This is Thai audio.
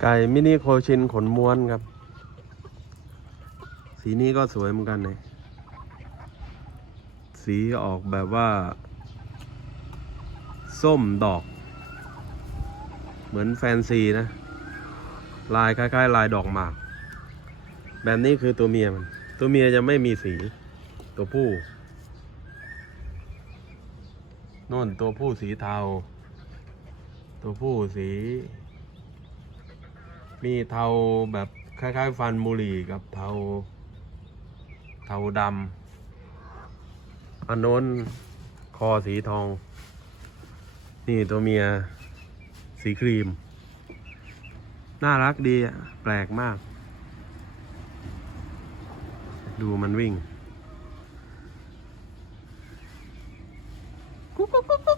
ไก่มินิโคชินขนม้วนครับ สีนี้ก็สวยเหมือนกันเลยสีออกแบบว่า ส้มดอก เหมือนแฟนซีนะ ลายคล้ายๆ ลายดอกหมาก แบบนี้คือตัวเมียมัน ตัวเมียจะไม่มีสี ตัวผู้น่นตัวผู้สีเทา ตัวผู้สี มีเทาแบบคล้ายๆ ฟันมูหรี่กับเทา เทาดำอันโนนคอสีทอง นี่ตัวเมียสีครีม น่ารักดีแปลกมาก ดูมันวิ่งกุ๊กกุ๊กกุ๊ก